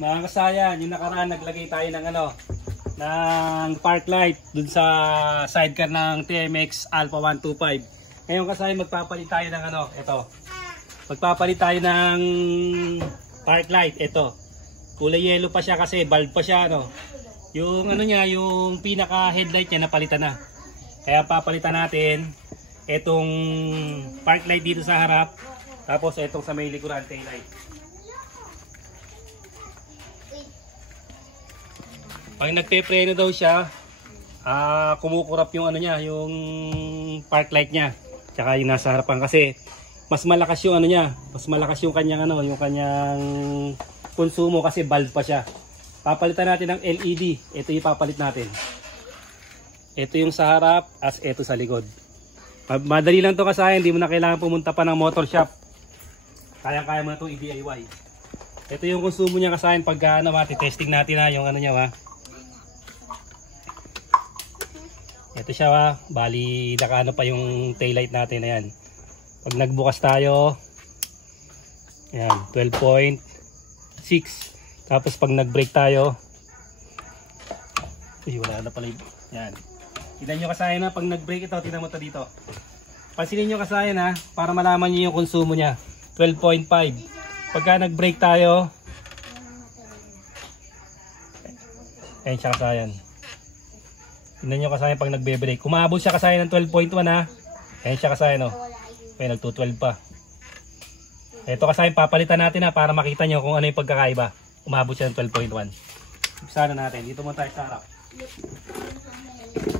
Mga kasayan, yung nakaraan naglagay tayo ng ng park light dun sa sidecar ng TMX Alpha 125. Ngayon kasayan, magpapalit tayo ng ito. Magpapalit tayo ng park light, ito. Kulay yellow pa siya kasi bulb pa siya, Yung niya, yung pinaka headlight niya napalitan na. Kaya papalitan natin itong park light dito sa harap, tapos itong sa may likuran tail light. Pag nagpe-preno daw siya, kumukurap yung niya, yung park light niya. Tsaka yung nasa harapan kasi mas malakas yung niya, mas malakas yung kanyang yung kanyang konsumo kasi bulb pa siya. Papalitan natin ng LED. Ito yung papalit natin. Ito yung sa harap, as ito sa likod. Madali lang to kasi hindi mo na kailangan pumunta pa ng motor shop. Kaya-kaya mo na itong i-DIY. Ito yung konsumo niya kasi pagka testing natin yung niya Ito siya bali naka pa yung taillight natin, ayan. Pag nagbukas tayo, ayan, 12.6. Tapos pag nag-brake tayo, wala na pala. Ayan. Tignan nyo kasayan pag nag-brake ito, tignan mo ito dito. Pansinin nyo kasayan para malaman nyo yung konsumo niya. 12.5. Pagka nag-brake tayo, ayan siya kasayan. Tignan nyo kasayan pag nagbe-brake. Kumabot siya kasayan ng 12.1 Ayan siya kasayan Okay, nag-212 pa. Ito kasayan papalitan natin para makita nyo kung ano yung pagkakaiba. Umabot siya ng 12.1. Umpisa na natin. Dito muna tayo sa harap.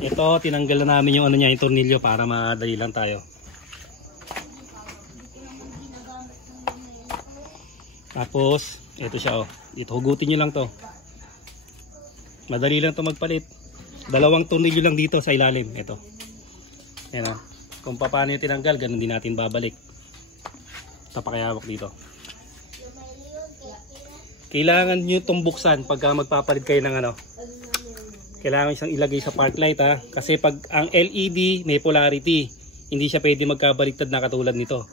Ito, tinanggal na namin yung yung tornilyo para madali lang tayo. Tapos, ito siya Dito, hugutin nyo lang to. Madali lang to magpalit. Dalawang tornilyo lang dito sa ilalim. Ito. Ayan Kung paano yung tinanggal, ganun din natin babalik. Tapakayawak dito. Kailangan nyo itong buksan pagka magpapalit kayo ng Kailangan isang ilagay sa park light Kasi pag ang LED may polarity, hindi siya pwede magkabaliktad na katulad nito.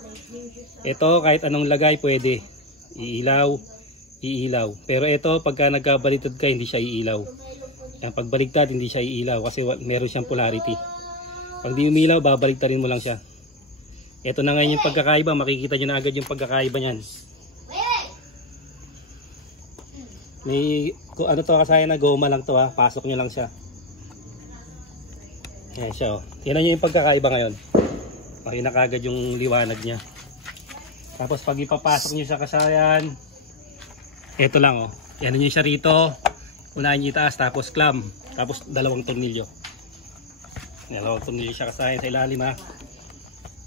Ito kahit anong lagay pwede. Iilaw. Pero ito pagka nagkabaliktad ka, hindi siya iilaw. Pag baliktad, hindi siya iilaw kasi meron siyang polarity. Pag di umilaw, babaliktarin mo lang siya. Ito na ngayon yung pagkakaiba. Makikita nyo na agad yung pagkakaiba niyan. May to kasi na goma lang to Pasok nyo lang siya. Ayan siya Tingnan nyo yung pagkakaiba ngayon. Okay na kagad yung liwanag niya. Tapos pag ipapasok nyo siya kasayan, ito lang Yan nyo siya rito. Unahin nyo itaas, tapos clamp, tapos dalawang tornilyo. Dalawang tornilyo siya kasayan sa ilalim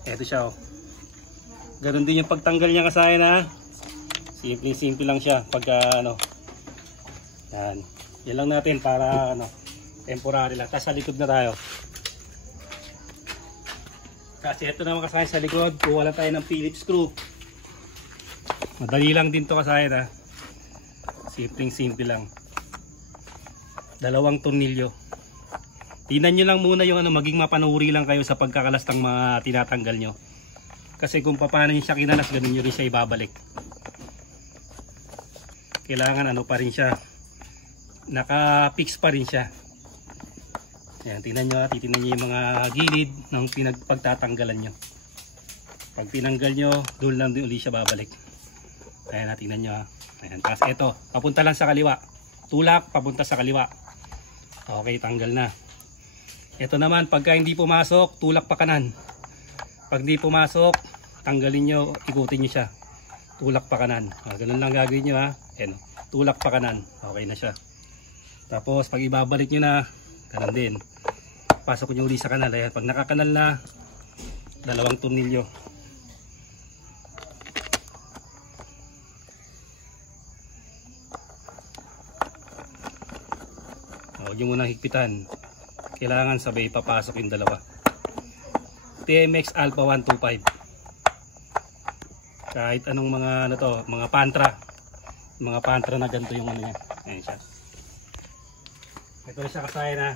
Ito siya Ganon din yung pagtanggal niya kasayan Simple lang siya pagka Yan. Yan lang natin para temporary lang. Tapos sa likod na tayo. Kasi ito naman kasayan sa likod, kuha lang tayo ng Phillips screw. Madali lang din to kasayan Simple lang. Dalawang tornilyo. Tingnan nyo lang muna yung maging mapanuri lang kayo sa pagkakalas ng mga tinatanggal nyo. Kasi kung paano nyo siya kinalas, ganun nyo rin siya ibabalik. Kailangan pa rin siya. Naka-fix pa rin siya. Ayan, tingnan nyo titingnan nyo yung mga gilid ng pagtatanggalan nyo. Pag tinanggal nyo, doon lang din ulit siya babalik. Ayan, tingnan nyo Ayan, tapos ito, papunta lang sa kaliwa. Tulak, papunta sa kaliwa. Okay, tanggal na. Ito naman, pagka hindi pumasok, tulak pa kanan. Pag hindi pumasok, tanggalin nyo, ikutin nyo siya. Tulak pa kanan. Ganun lang gagawin nyo Ayan, tulak pa kanan. Okay na siya. Tapos pag ibabalik nyo na, ganun din. Pasok nyo ulit sa kanal. Ayan, pag nakakanal na, dalawang tornilyo. Huwag nyo munang higpitan. Kailangan sabay papasok yung dalawa. TMX Alpha 125. Kahit anong mga mga pantra. Mga pantra na ganito yung niya. Ayan siya. Ito na siya kasaya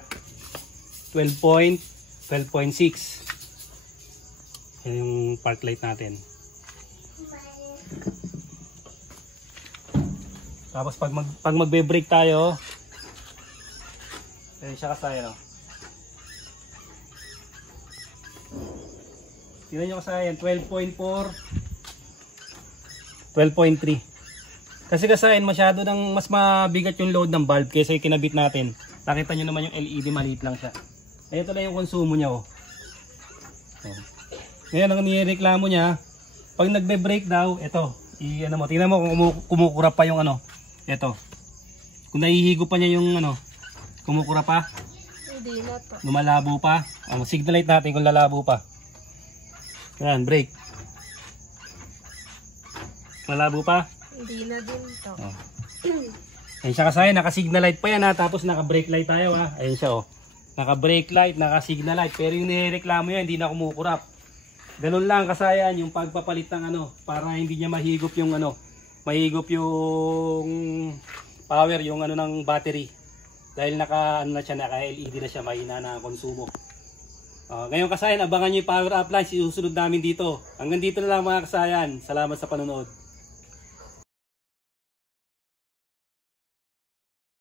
12.6. Yan yung park light natin. Tapos pag magbe-brake tayo, ayun siya kasayan, no? Tingnan nyo kasayan, 12.4, 12.3. Kasi kasayan masyado mas mabigat yung load ng valve kaysa yung kinabit natin. Nakita nyo naman yung LED, maliit lang siya. Ito lang yung konsumo niya, oh. Ngayon ang nireklamo niya, pag nagbe-brake daw, ito, ano mo, tingnan mo kung kumukurap pa yung ano, ito. Kung nahihigo pa niya yung ano, kumukurap pa. Hindi na to. Lumalabo pa. Ang signal light natin kung lalabo pa. Ayan, brake. Malabo pa. Hindi na din to. Oh. Ayan siya kasayan, naka-signal light pa yan ha. Tapos naka-brake light tayo ha. Ayan siya oh. Naka-brake light, naka-signal light. Pero yung nireklamo yan, hindi na kumukurap. Ganun lang kasayan yung pagpapalit ng ano. Para hindi niya mahigop yung ano. Mahigop yung power, yung ano ng battery. Dahil naka LED na siya, mahina na ang konsumo. Ngayon kasayan, abangan nyo yung power up line, susunod namin dito. Hanggang dito na lang mga kasayan. Salamat sa panonood.